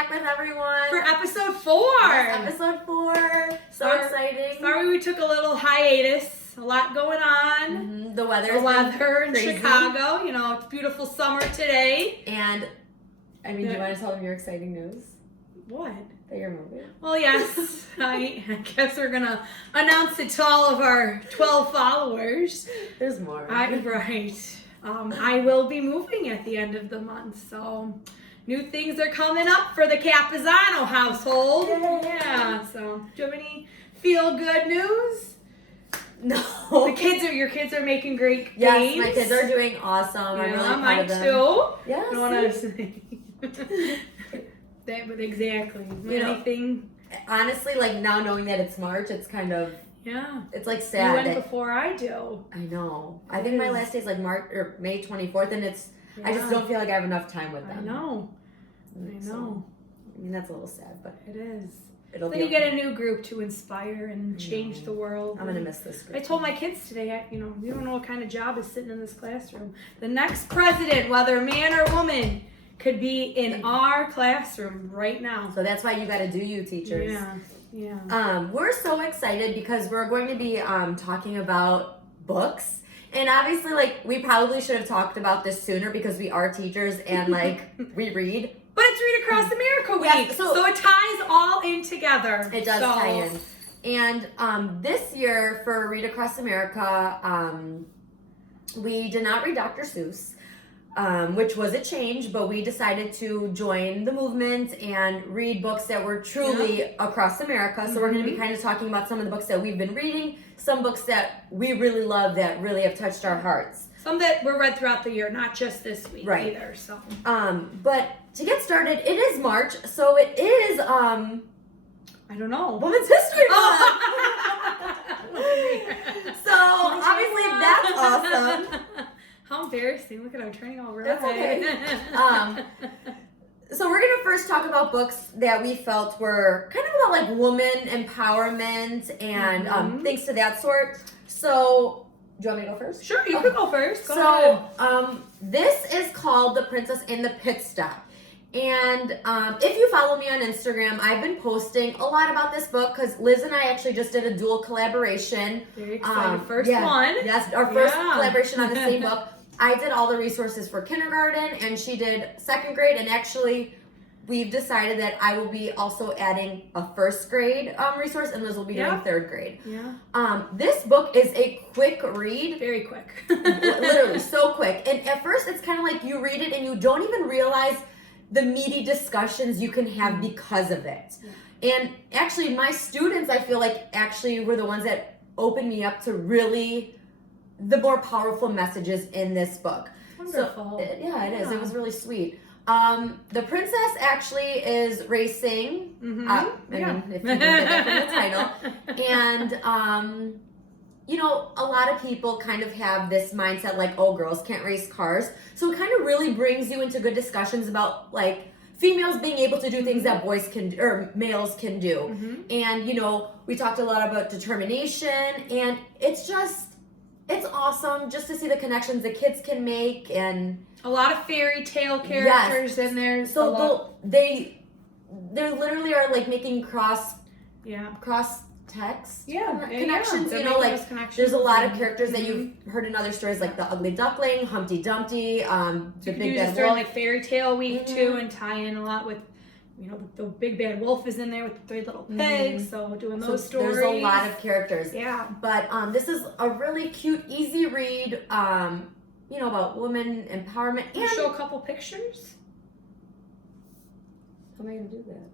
back with everyone for episode 4. Yes, episode 4. So exciting. Sorry we took a little hiatus. A lot going on. Mm-hmm. The weather in crazy. Chicago. You know, it's beautiful summer today. And I mean, do you want to tell them your exciting news? What? That you're moving? Well, yes. I guess we're going to announce it to all of our 12 followers. There's more. Right. I will be moving at the end of the month, so new things are coming up for the Capizzano household. Yay. Yeah. So, do you have any feel-good news? No. Your kids are making great yes, games. my kids are doing awesome. I'm really proud of them. Too. Yes. I don't want to say. But exactly. Anything. Honestly, like now knowing that it's March, it's kind of. Yeah. It's like sad. You went before I do. I know. I think my last day is like May 24th, and it's. Yeah. I just don't feel like I have enough time with them. I know. So, I mean, that's a little sad, but it is. Then you get a new group to inspire and change the world. I'm gonna miss this group. I told my kids today, you don't know what kind of job is sitting in this classroom. The next president, whether man or woman, could be in our classroom right now. So that's why you got to do you, teachers. Yeah. We're so excited because we're going to be talking about books. And obviously, like, we probably should have talked about this sooner because we are teachers and, like, we read. But it's Read Across America Week, yes, so it ties all in together. It does tie in. And this year for Read Across America, we did not read Dr. Seuss, which was a change, but we decided to join the movement and read books that were truly across America. So we're going to be kind of talking about some of the books that we've been reading, some books that we really love that really have touched our hearts. Some that were read throughout the year, not just this week either. So, but to get started, it is March, so it is I don't know. Women's History Month. So obviously that's awesome. How embarrassing! Look at I'm turning all red. That's okay. So we're gonna first talk about books that we felt were kind of about like woman empowerment and things to that sort. So. Do you want me to go first? Sure, you can go first. Go ahead. This is called The Princess in the Pit Stop. And if you follow me on Instagram, I've been posting a lot about this book because Liz and I actually just did a dual collaboration. Very excited. First one. Yes, our first collaboration on the same book. I did all the resources for kindergarten, and she did 2nd grade, and actually we've decided that I will be also adding a 1st grade resource, and Liz will be doing 3rd grade. Yeah. This book is a quick read. Very quick. Literally, so quick. And at first, it's kind of like you read it and you don't even realize the meaty discussions you can have because of it. Yeah. And actually, my students, I feel like, actually were the ones that opened me up to really the more powerful messages in this book. Wonderful. So, it is. It was really sweet. The princess actually is racing. I mean, if you can get that from the title. And, a lot of people kind of have this mindset like, oh, girls can't race cars. So it kind of really brings you into good discussions about, like, females being able to do things that boys can, or males can do. And, we talked a lot about determination, and it's awesome just to see the connections the kids can make and... A lot of fairy tale characters in there. So they literally are like making cross text connections. Connections. There's a lot of characters that you've heard in other stories, like the Ugly Duckling, Humpty Dumpty, the Big Bad Wolf. Like Fairy Tale Week too, and tie in a lot with. The Big Bad Wolf is in there with the 3 little pigs, so doing those stories. There's a lot of characters. Yeah. But this is a really cute, easy read. About women empowerment. Can you show a couple pictures? How am I going to do that?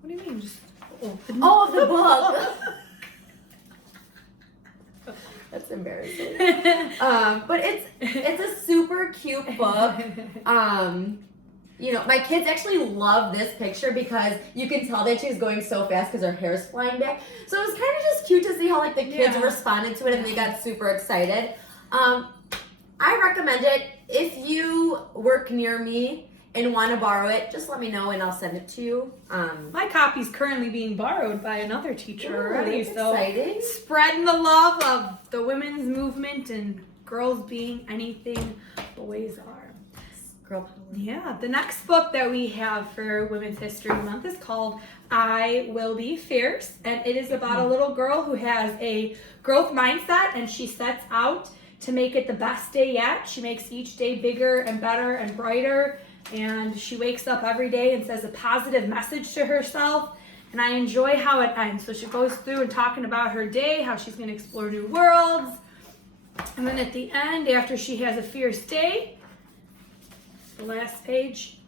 What do you mean? Just open. Oh, the book. That's embarrassing. But it's a super cute book. My kids actually love this picture because you can tell that she's going so fast because her hair's flying back. So it was kind of just cute to see how the kids responded to it and they got super excited. I recommend it. If you work near me and want to borrow it, just let me know and I'll send it to you. My copy's currently being borrowed by another teacher already. That's so exciting. Spreading the love of the women's movement and girls being anything boys are. Girl power. Yeah, the next book that we have for Women's History Month is called I Will Be Fierce, and it is about a little girl who has a growth mindset, and she sets out to make it the best day yet. She makes each day bigger and better and brighter, and she wakes up every day and says a positive message to herself, and I enjoy how it ends. So she goes through and talking about her day, how she's going to explore new worlds, and then at the end, after she has a fierce day, the last page,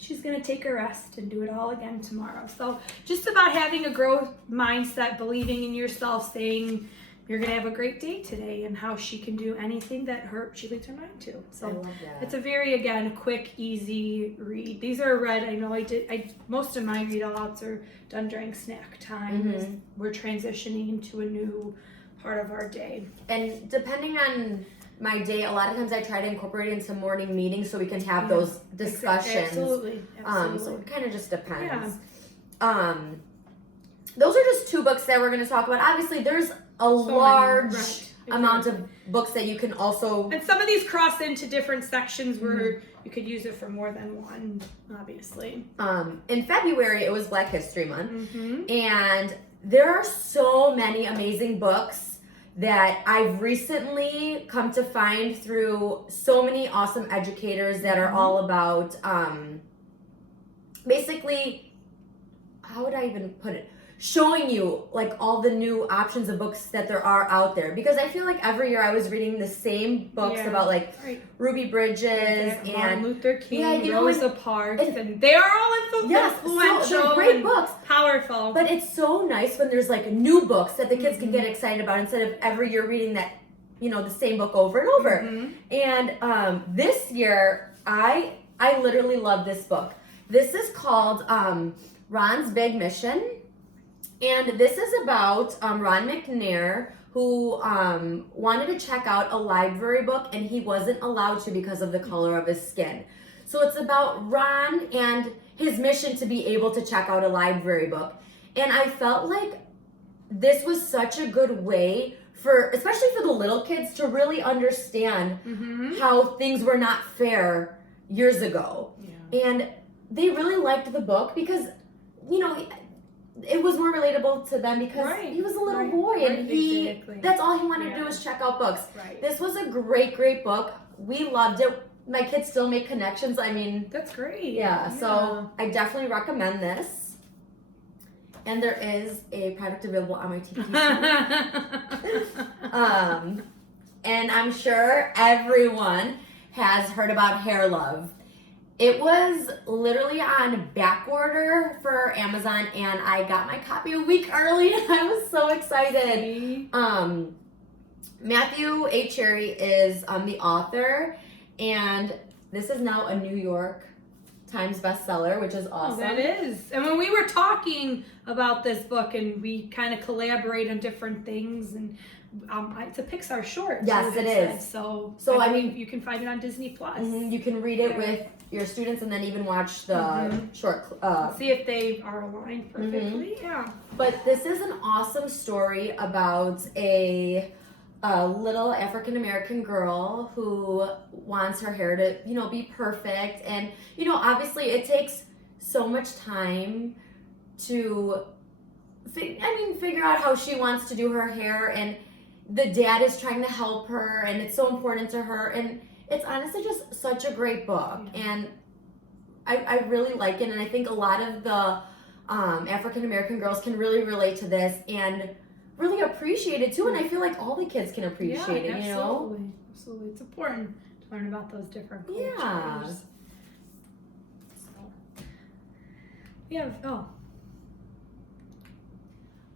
she's going to take a rest and do it all again tomorrow. So just about having a growth mindset, believing in yourself, saying you're going to have a great day today, and how she can do anything that she leads her mind to. So I love that. it's a very, again, quick, easy read. These are read, I know most of my read alouts are done during snack time. As we're transitioning into a new part of our day. And depending on my day, a lot of times I try to incorporate it into morning meetings so we can have those discussions. Absolutely. So it kind of just depends. Those are just 2 books that we're going to talk about. Obviously, there's a large amount of books that you can also... And some of these cross into different sections where you could use it for more than one, obviously. In February, it was Black History Month. And there are so many amazing books that I've recently come to find through so many awesome educators that are all about, basically, how would I even put it? Showing you like all the new options of books that there are out there, because I feel like every year I was reading the same books about like Ruby Bridges and Martin Luther King, Rosa Parks, and they are all influential, so they're great books, powerful. But it's so nice when there's like new books that the kids can get excited about instead of every year reading that, you know, the same book over and over. And this year I literally love this book. This is called Ron's Big Mission. And this is about Ron McNair, who wanted to check out a library book, and he wasn't allowed to because of the color of his skin. So it's about Ron and his mission to be able to check out a library book. And I felt like this was such a good way for, especially for the little kids, to really understand how things were not fair years ago. And they really liked the book because, you know, it was more relatable to them because he was a little boy and that's all he wanted to do was check out books. This was a great book. We loved it. My kids still make connections. I mean, that's great. So I definitely recommend this. And there is a product available on my TV channel. And I'm sure everyone has heard about Hair Love. It was literally on back order for Amazon, and I got my copy a week early, and I was so excited. Matthew A. Cherry is the author, and this is now a New York Times bestseller, which is awesome. That is. And when we were talking about this book, and we kind of collaborate on different things, and it's a Pixar short. Yes, it is. So I mean, you can find it on Disney Plus. You can read it with your students and then even watch the short. See if they are aligned perfectly. But this is an awesome story about a little African American girl who wants her hair to, you know, be perfect, and you know, obviously it takes so much time to, figure out how she wants to do her hair, and the dad is trying to help her, and it's so important to her, and it's honestly just such a great book, and I really like it, and I think a lot of the African American girls can really relate to this and really appreciate it too, and I feel like all the kids can appreciate it, you know? Absolutely. It's important to learn about those different cultures.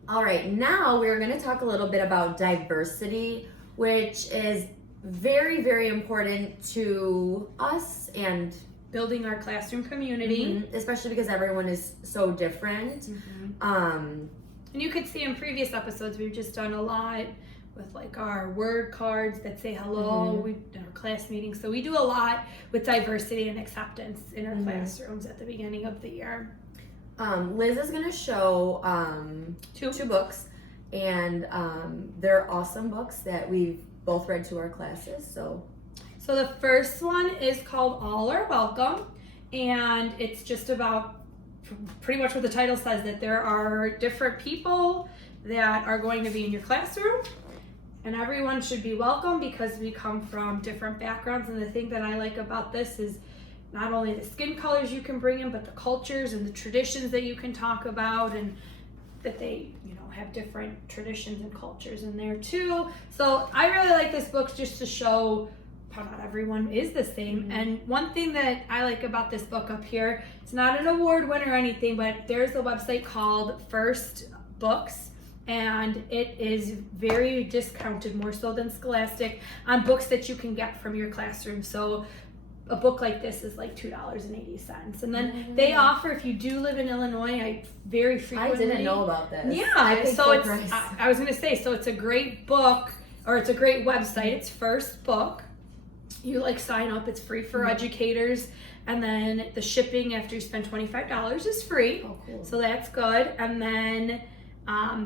All right, now we're going to talk a little bit about diversity, which is very, very important to us and building our classroom community. Especially because everyone is so different. And you could see in previous episodes, we've just done a lot with like our word cards that say hello, we did our class meetings. So we do a lot with diversity and acceptance in our classrooms at the beginning of the year. Liz is going to show two books, and they're awesome books that we've both read to our classes. So So the first one is called All Are Welcome, and it's just about pretty much what the title says, that there are different people that are going to be in your classroom, and everyone should be welcome because we come from different backgrounds. And the thing that I like about this is not only the skin colors you can bring in, but the cultures and the traditions that you can talk about, and that they, have different traditions and cultures in there too. So I really like this book just to show how not everyone is the same. Mm-hmm. And one thing that I like about this book up here, it's not an award winner or anything, but there's a website called First Books, and it is very discounted, more so than Scholastic, on books that you can get from your classroom. So a book like this is like $2.80. And then they offer, if you do live in Illinois, I didn't know about this. Yeah, so it's, I was going to say, so it's a great book, or it's a great website. It's First Book. You sign up, it's free for educators. And then the shipping after you spend $25 is free. Oh, cool. So that's good. And then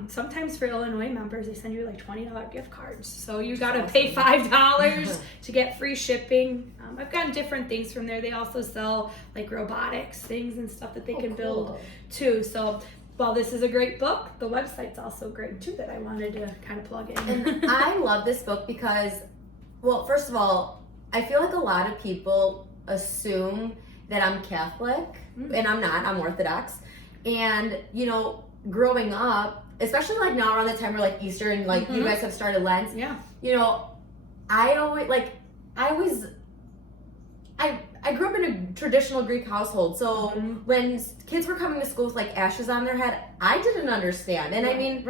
sometimes for Illinois members, they send you $20 gift cards. So you got to pay $5 to get free shipping. I've gotten different things from there. They also sell robotics things and stuff that they can build too. So while this is a great book, the website's also great too that I wanted to kind of plug in. And I love this book because, well, first of all, I feel like a lot of people assume that I'm Catholic, and I'm not. I'm Orthodox. And, growing up, especially now around the time where Easter and you guys have started Lent, I grew up in a traditional Greek household, so when kids were coming to school with ashes on their head, I didn't understand. And I mean,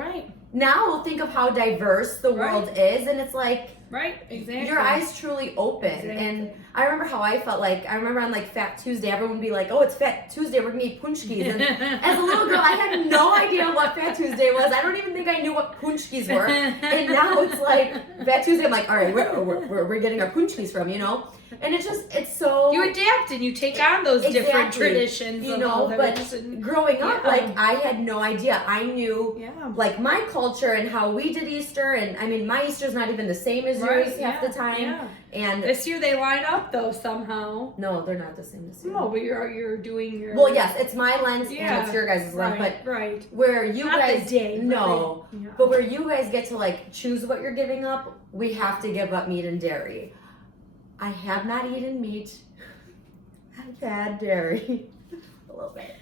now think of how diverse the world is, and it's exactly. Your eyes truly open. And I remember how I felt. I remember on Fat Tuesday, everyone would be like, "Oh, it's Fat Tuesday, we're gonna eat punchkis." And as a little girl, I had no idea what Fat Tuesday was. I don't even think I knew what punchkis were. And now it's Fat Tuesday. I'm all right, where we're getting our punchkis from, And it's so... You adapt and you take on those different traditions. But growing up, I had no idea. I knew, my culture and how we did Easter. And, I mean, my Easter's not even the same as yours half the time. Yeah. And this year they line up, though, somehow. No, they're not the same this year. No, but you're doing your... Well, yes, it's my Lent and it's your guys' Lent. But where you not guys... the day, but where you guys get to, choose what you're giving up, we have to give up meat and dairy. I have not eaten meat. I've had dairy a little bit.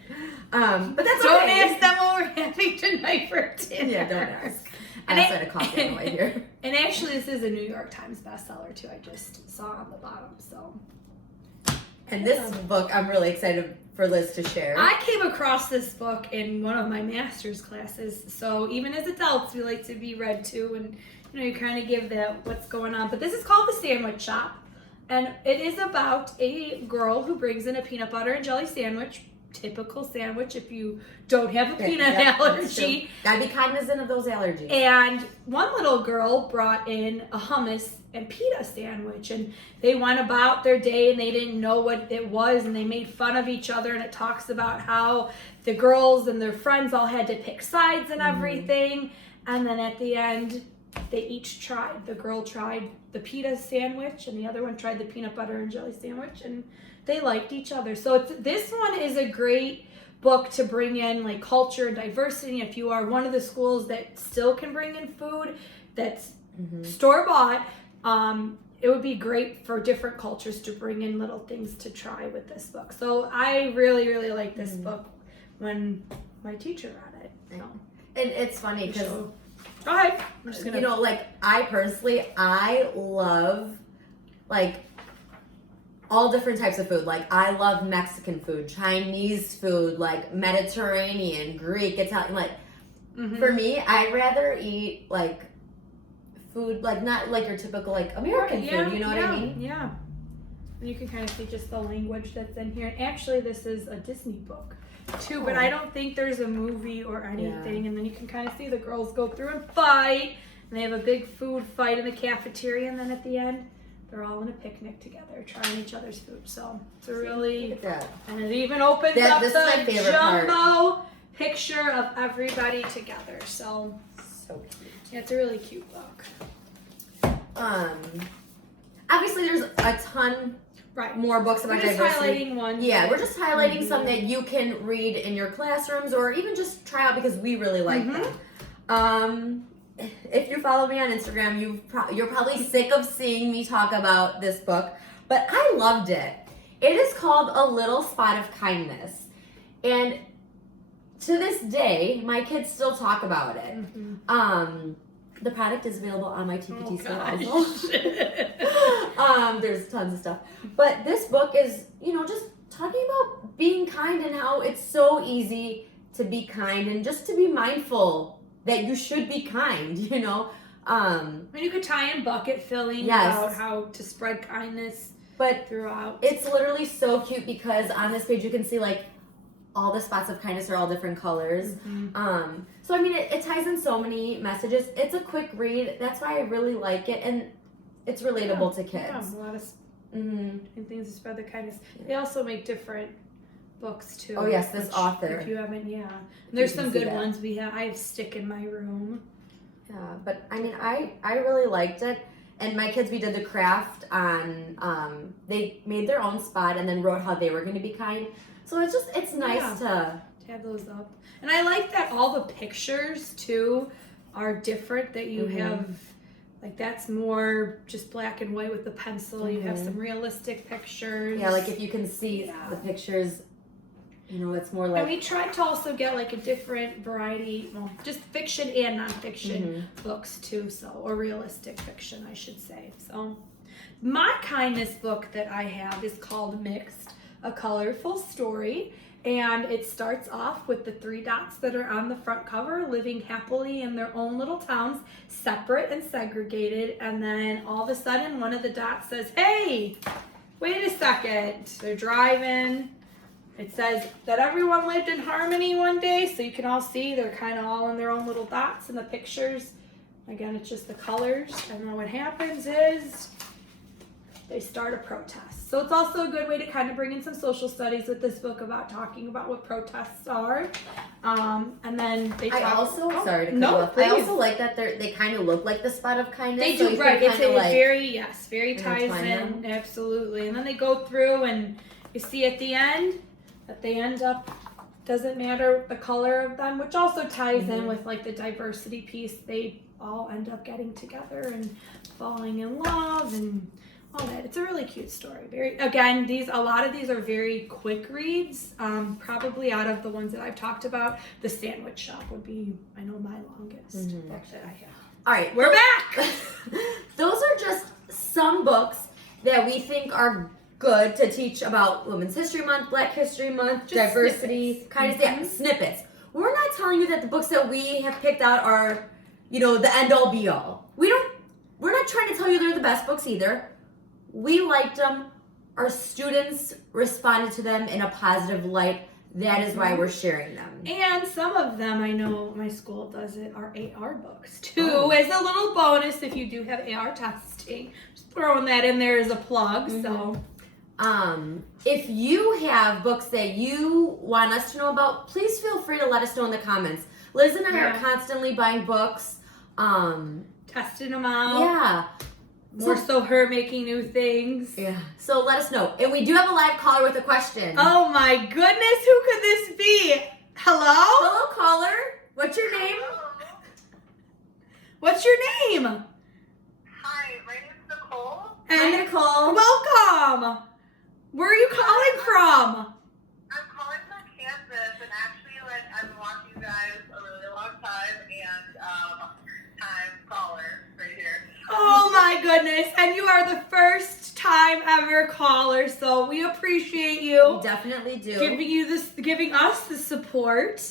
But that's don't okay. ask them what we're having tonight for dinner. Yeah, don't ask. I had a coffee on the way here. And actually, this is a New York Times bestseller too. I just saw on the bottom. So. And this book, I'm really excited for Liz to share. I came across this book in one of my master's classes. So even as adults, we like to be read to, and you kind of give that what's going on. But this is called The Sandwich Shop. And it is about a girl who brings in a peanut butter and jelly sandwich. Typical sandwich if you don't have a peanut allergy. Gotta be cognizant of those allergies. And one little girl brought in a hummus and pita sandwich. And they went about their day and they didn't know what it was. And they made fun of each other. And it talks about how the girls and their friends all had to pick sides and everything. And then at the end... they each tried. The girl tried the pita sandwich and the other one tried the peanut butter and jelly sandwich, and they liked each other. So this one is a great book to bring in culture and diversity. If you are one of the schools that still can bring in food that's store-bought, it would be great for different cultures to bring in little things to try with this book. So I really, really like this book when my teacher read it. So. And it's funny because... Go ahead. I'm just gonna... I love, all different types of food. I love Mexican food, Chinese food, Mediterranean, Greek, Italian. For me, I'd rather eat, food, not your typical, American food, you know what I mean? Yeah. And you can kind of see just the language that's in here. And actually, this is a Disney book. Too, but I don't think there's a movie or anything. And then you can kind of see the girls go through and fight, and they have a big food fight in the cafeteria, and then at the end they're all in a picnic together trying each other's food. So it's a really and it even opens up the jumbo picture of everybody together. So cute. Yeah, it's a really cute book. Obviously, there's a ton more books about we're just diversity. highlighting one. Yeah, we're just highlighting some that you can read in your classrooms or even just try out because we really like them. If you follow me on Instagram, you're probably sick of seeing me talk about this book, but I loved it. It is called A Little Spot of Kindness. And to this day, my kids still talk about it. The product is available on my TPT store also. There's tons of stuff. But this book is, just talking about being kind and how it's so easy to be kind and just to be mindful that you should be kind, And you could tie in bucket filling about how to spread kindness throughout. It's literally so cute because on this page you can see all the spots of kindness are all different colors. So I mean, it ties in so many messages. It's a quick read. That's why I really like it, and it's relatable to kids. Yeah, a lot of things to spread the kindness. They also make different books too. Oh yes, this author. If you haven't, there's some good ones we have. I have Stick in my room. Yeah, but I mean, I really liked it. And my kids, we did the craft on, they made their own spot and then wrote how they were going to be kind. So it's nice to have those up. And I like that all the pictures too are different, that you have, that's more just black and white with the pencil. You have some realistic pictures. Yeah, if you can see the pictures, it's more like... And we tried to also get a different variety, just fiction and nonfiction books too, or realistic fiction, I should say. So my kindness book that I have is called Mixed, A Colorful Story. And it starts off with the 3 dots that are on the front cover, living happily in their own little towns, separate and segregated. And then all of a sudden, one of the dots says, hey, wait a second. They're driving. It says that everyone lived in harmony one day, so you can all see they're kind of all in their own little dots in the pictures. Again, it's just the colors. And then what happens is they start a protest. So it's also a good way to kind of bring in some social studies with this book about talking about what protests are. And then they talk... I also like that they kind of look like the spot of kindness. They do, right. It's very ties in. Absolutely. And then they go through and you see at the end that they end up, doesn't matter the color of them, which also ties in with the diversity piece. They all end up getting together and falling in love and all that. It's a really cute story. A lot of these are very quick reads. Probably out of the ones that I've talked about, The Sandwich Shop would be, I know, my longest book that I have. All right, we're back. Those are just some books that we think are good to teach about Women's History Month, Black History Month, just diversity, kindness, snippets. We're not telling you that the books that we have picked out are, the end all be all. We're not trying to tell you they're the best books either. We liked them. Our students responded to them in a positive light. That is why we're sharing them. And some of them, I know my school does it, are AR books too, as a little bonus if you do have AR testing. Just throwing that in there as a plug. So, if you have books that you want us to know about, please feel free to let us know in the comments. Liz and I are constantly buying books, testing them out. Yeah. More so her making new things. Yeah. So let us know. And we do have a live caller with a question. Oh my goodness, who could this be? Hello? Hello, caller. What's your name? What's your name? Hi, my name is Nicole. Hi, Nicole. Welcome. Where are you calling from? I'm calling from Kansas, and actually, I've been watching you guys a really long time, and I'm caller right here. Oh my goodness, and you are the first time ever caller, so we appreciate you. We definitely do. Giving us the support.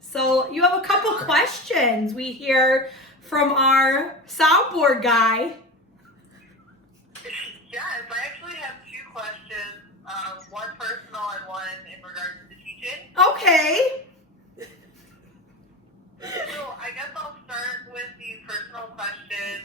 So you have a couple questions we hear from our soundboard guy. Yes, I actually have 2 questions, one personal and one in regards to teaching. Okay. So I guess I'll start with the personal question.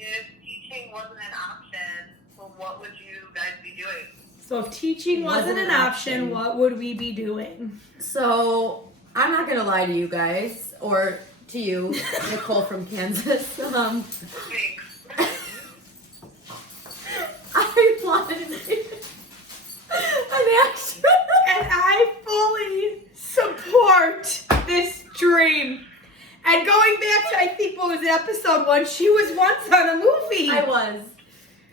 If teaching wasn't an option, well, what would you guys be doing? So if teaching wasn't an option, what would we be doing? So I'm not going to lie to you guys, or to you, Nicole from Kansas. Thanks. wanted to be an actress. And I fully support this dream. And going back to, I think, what was it, episode 1, she was once on a movie. I was.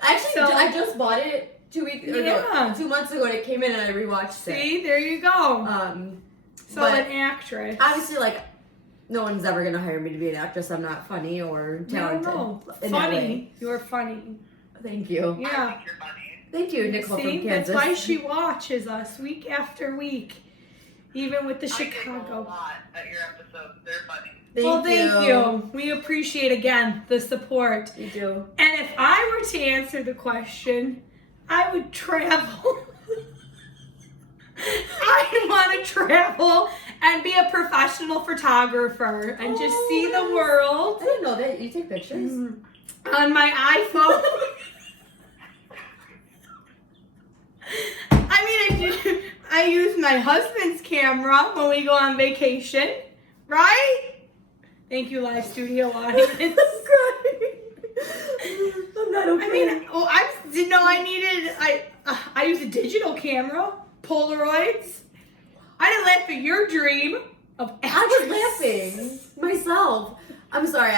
Actually, I just bought it 2 weeks ago. Yeah. 2 months ago, and it came in and I rewatched it. See, there you go. So but an actress. obviously, like, no one's ever gonna hire me to be an actress. I'm not funny or talented. No. in that way. Funny. You're funny. Thank you. Yeah. I think you're funny. Thank you, Nicole See, from that's Kansas. why she watches us week after week, even with the I giggle a Chicago. lot at your episodes. They're funny. Thank you. We appreciate again the support. You do. And if I were to answer the question, I would travel. I want to travel and be a professional photographer and just see the world I didn't know that. You take pictures? on my iPhone. I use my husband's camera when we go on vacation, right? Thank you, live studio audience. I'm not okay. I mean, I didn't know I needed. I use a digital camera, Polaroids. I didn't laugh at your dream of actress. I was laughing myself. I'm sorry.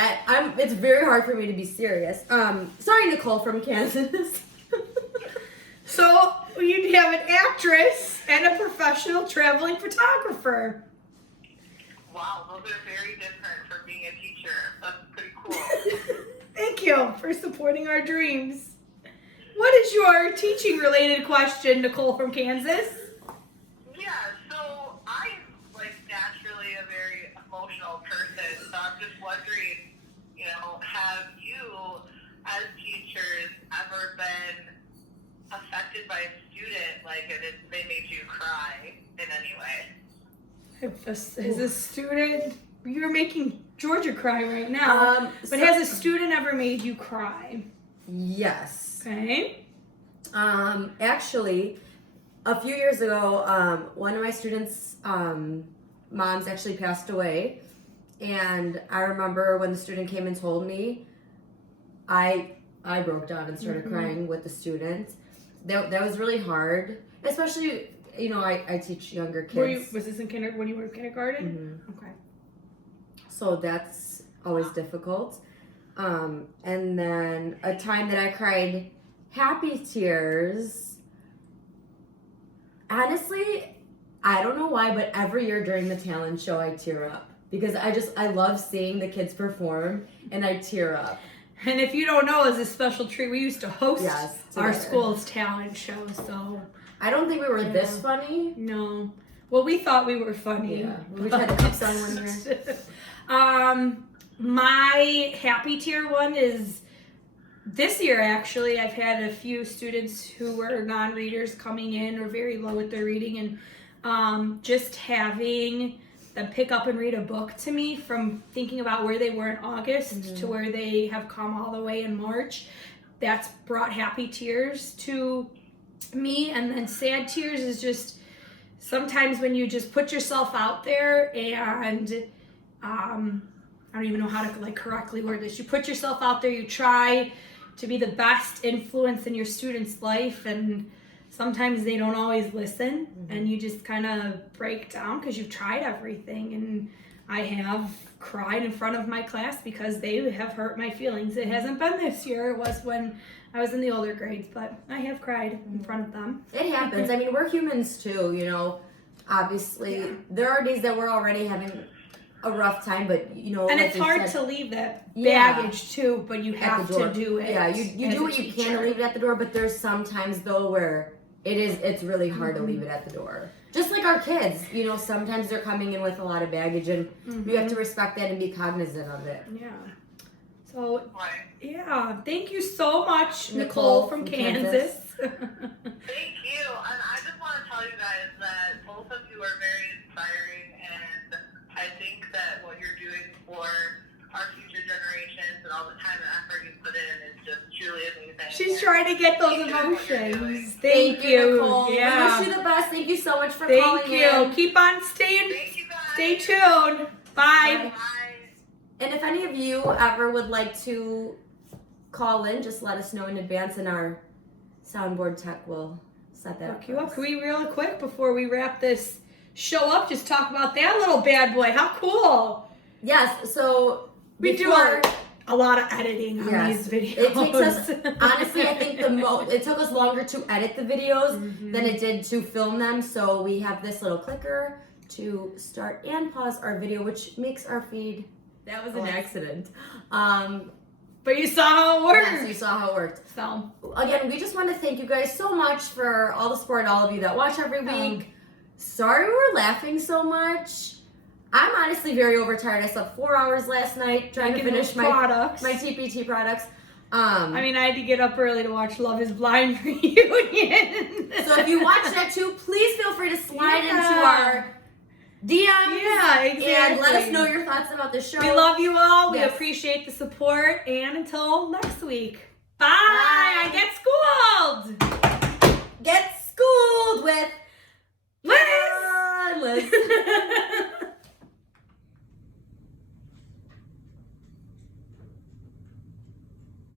It's very hard for me to be serious. Sorry, Nicole from Kansas. So you'd have an actress and a professional traveling photographer. Wow, those are very different for being a teacher. That's pretty cool. Thank you for supporting our dreams. What is your teaching related question, Nicole from Kansas? Yeah, so I'm like naturally a very emotional person, so I'm just wondering, have you as teachers ever been affected by a student, like they made you cry in any way? As a student, you're making Georgia cry right now. But has a student ever made you cry? Yes. Okay. Actually, a few years ago, one of my students' moms actually passed away, and I remember when the student came and told me, I broke down and started crying with the student. That was really hard, especially I teach younger kids. Was this in kindergarten when you were in kindergarten? Okay. So that's always difficult. And then a time that I cried happy tears. Honestly, I don't know why, but every year during the talent show, I tear up because I love seeing the kids perform and I tear up. And if you don't know, as a special treat, we used to host our together. school's talent show. So I don't think we were this funny. no, well, we thought we were funny. Yeah, we tried to cup song one year. My happy tier one is this year. Actually, I've had a few students who were non-readers coming in or very low at their reading, and just having them pick up and read a book to me from thinking about where they were in August to where they have come all the way in March. That's brought happy tears to me. And then sad tears is just sometimes when you just put yourself out there and I don't even know how to correctly word this. You put yourself out there, you try to be the best influence in your student's life, and sometimes they don't always listen, and you just kind of break down because you've tried everything. And I have cried in front of my class because they have hurt my feelings. It hasn't been this year. It was when I was in the older grades, but I have cried in front of them. It happens. I mean, we're humans too, obviously. There are days that we're already having a rough time, but and like it's you hard said, to leave that Yeah. baggage too, but you at have the door. to do it. Yeah, you as do a what you can teacher. to leave it at the door, but there's some times though where it's really hard to leave it at the door. Just like our kids, sometimes they're coming in with a lot of baggage, and you have to respect that and be cognizant of it. Yeah. So Right. yeah, thank you so much, Nicole Nicole from from Kansas. Thank you. And I just want to tell you guys that both of you are very inspiring, and I think that what you're doing for our future generations and all the time and effort you put in is just truly amazing. She's trying to get those Keep doing what you're doing. emotions. Thank you. Nicole. Yeah. We wish you the best. Thank you so much for Thank calling you. in. Keep on staying. Thank you guys. Stay tuned. Bye. Bye. And if any of you ever would like to call in, just let us know in advance, and our soundboard tech will set that up. Hook you for up. us. Can we real quick before we wrap this show up just talk about that little bad boy? How cool! Yes, so We do before- a lot of editing on Yes. these videos. It takes us, honestly, I think it took us longer to edit the videos than it did to film them. So we have this little clicker to start and pause our video, which makes our feed. That was an accident. But you saw how it worked. Yes, you saw how it worked. So Again, we just want to thank you guys so much for all the support, all of you that watch every week. Sorry we're laughing so much. I'm honestly very overtired. I slept 4 hours last night trying to making finish those my products. TPT products. I mean, I had to get up early to watch Love Is Blind reunion. So if you watch that too, please feel free to slide Yeah. into our DMs. Yeah, exactly. And let us know your thoughts about the show. We love you all. We Yes. appreciate the support. And until next week, bye. Bye. I get school.